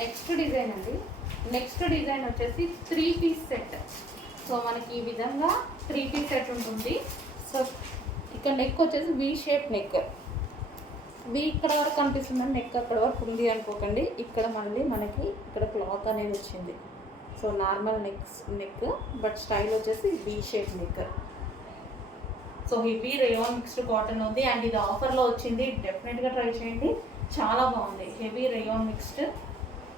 Next design అండి. Next design వచ్చేసి 3 piece set. So మనకి ఈ విధంగా 3 పీస్ సెట్ ఉంటుంది. సో ఇక్కడ నెక్ వచ్చేసి వీ షేప్ నెక్. వీ ఇక్కడ వరకు కనిపిస్తుందని నెక్ అక్కడ వరకు ఉంది అనుకోకండి. ఇక్కడ మళ్ళీ మనకి ఇక్కడ క్లాత్ అనేది వచ్చింది. So normal neck but style వచ్చేసి V shape neck. So heavy rayon mixed cotton ఉంది అండ్ ఇది ఆఫర్లో వచ్చింది. డెఫినెట్గా ట్రై చేయండి, చాలా బాగుంది. Heavy rayon mixed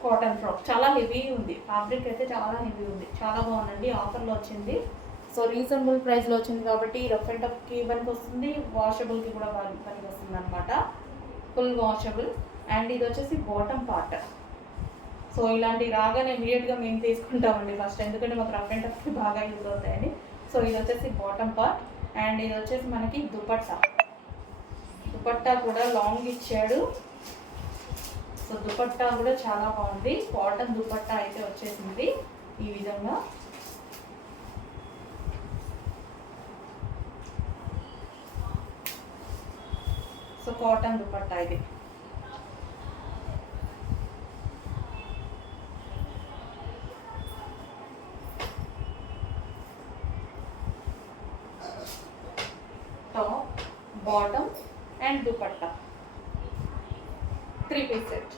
cotton frock, చాలా హెవీ ఉంది. ఫ్యాబ్రిక్ అయితే చాలా హెవీ ఉంది, చాలా బాగుందండి. ఆఫర్లో వచ్చింది. సో రీజనబుల్ ప్రైస్లో వచ్చింది కాబట్టి రఫ్ అండ్ టఫ్కి పనికి వస్తుంది, వాషబుల్కి కూడా పనికి వస్తుంది అనమాట. Full washable. అండ్ ఇది వచ్చేసి బాటమ్ పార్ట్. సో ఇలాంటి రాగానే ఇమీడియట్గా మేము తీసుకుంటామండి ఫస్ట్, ఎందుకంటే మాకు రఫ్ అండ్ టఫ్కి బాగా యూజ్ అవుతాయని. సో ఇది వచ్చేసి బాటమ్ పార్ట్. అండ్ ఇది వచ్చేసి మనకి దుపట్టా. దుపట్టా కూడా లాంగ్ ఇచ్చాడు. సో దుపట్టా కూడా చాలా బాగుంది. కాటన్ దుపట్టా అయితే వచ్చేసింది ఈ విధంగా. సో కాటన్ దుపట్టా ఇది. Top, bottom and dupatta 3 piece set.